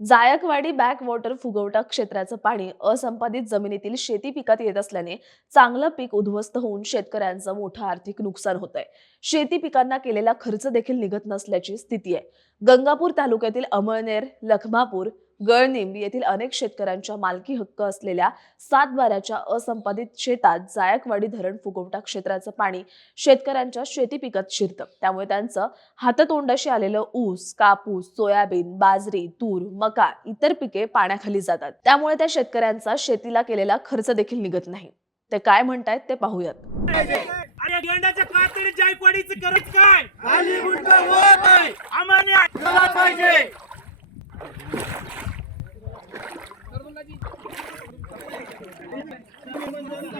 Jayakwadi backwater फुगवटा क्षेत्राचं पाणी असंपादित जमिनीतील शेती पिकात येत असल्याने चांगलं पीक उद्ध्वस्त होऊन शेतकऱ्यांचं मोठं आर्थिक नुकसान होत आहे शेती पिकांना केलेला खर्च देखील निघत नसल्याची स्थिती आहे. गंगापूर तालुक्यातील अमळनेर लखमापूर गळनिंब येथील अनेक शेतकऱ्यांच्या मालकी हक्क असलेल्या सातबाऱ्याच्या असंपादित शेतात जायकवाडी धरण फुगवटा क्षेत्राचं पाणी शेतकऱ्यांच्या शेती पिकात शिरतं. त्यामुळे त्यांचं हाततोंडाशी आलेलं ऊस कापूस सोयाबीन बाजरी तूर मका इतर पिके पाण्याखाली जातात. त्यामुळे त्या शेतकऱ्यांचा शेतीला केलेला खर्च देखील निघत नाही. ते काय म्हणतायत ते पाहूयात. काय खाली गुंड होत नाही आम्हाला त्याला पाहिजे तुम्ही काय नाही आले? ए,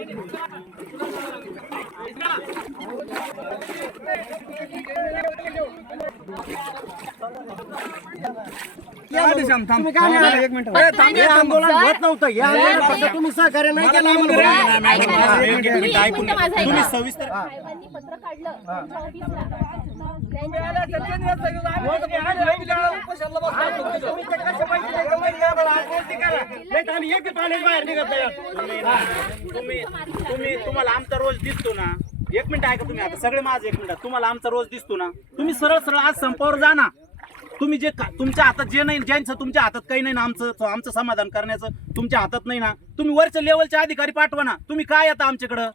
थांब, हे आंदोलन होत नव्हतं हे आंदोलन फक्त तुम्ही सहकार्य नाही केलं आम्हाला. तुम्ही सविस्तर पत्र काढलं त्यांच्या ऑफिसला. आम्ही एक पाण्याच्या बाहेर निघत नाही. तुम्ही तुम्ही तुम्हाला आमचा रोज दिसतो ना. एक मिनिट ऐका तुम्ही आता. सगळे माझं एक मिनिट. तुम्हाला आमचा रोज दिसतो ना. तुम्ही सरळ सरळ आज संपावर जा ना. तुम्ही जे का- तुमच्या हातात जे नाही ज्यांचं तुमच्या हातात काही नाही ना आमचं आमचं समाधान करण्याचं तुमच्या हातात नाही ना. तुम्ही वरच्या लेवलचे अधिकारी पाठवा ना. तुम्ही काय आता आमच्याकडं?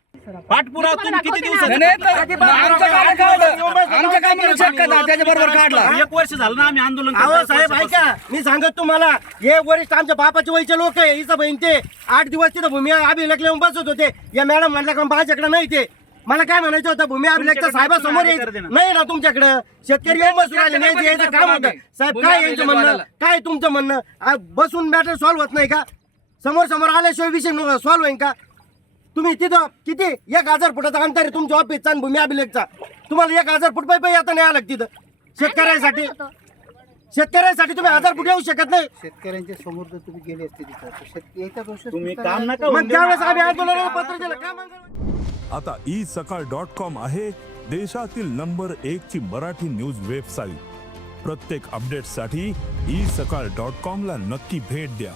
पाठपुरावा तुम्ही किती दिवसात एक वर्ष झालं ना आम्ही आंदोलन अहो साहेब. ऐका मी सांगत तुम्हाला हे वरिष्ठ आमच्या बापाच्या वयचे लोक आहे हिचं बहीण ते. आठ दिवस तिथं भूमी अभिलेख येऊन बसत होते. या मॅडम म्हणल्या का माझ्याकडे नाही ते. मला काय म्हणायचं होतं भूमी अभिलेखच्या साहेबासमोर. नाही ना तुमच्याकडे. शेतकरी येऊन बसून राहिले नाही यायचं काम होतं साहेब काय यांचं म्हणणं? काय तुमचं म्हणणं? बसून मॅटर सॉल्व्ह होत नाही का? समोर समोर आल्याशिवाय विषय सॉल्व्ह होईल का? तुम्ही तिथं किती? एक हजार फुटाचा अंतर आहे तुमच्या ऑफिसचा आणि भूमी अभिलेखचा. तुम्हाला एक हजार फूट पायी आता नाही आलं तिथं? शेतकऱ्यांसाठी. शेतकऱ्यांसाठी तुम्ही हजार फूट येऊ शकत नाही. शेतकऱ्यांच्या समोर जर तुम्ही गेले असते तिथं तर तुम्ही काम नका मग त्यावेळेस. आम्ही आंदोलनाला पत्र दिलं का मग आता ई सकाळ डॉट कॉम आहे देशातील नंबर एक ची मराठी न्यूज वेबसाईट प्रत्येक अपडेटसाठी ई सकाळ डॉट कॉम ला नक्की भेट द्या.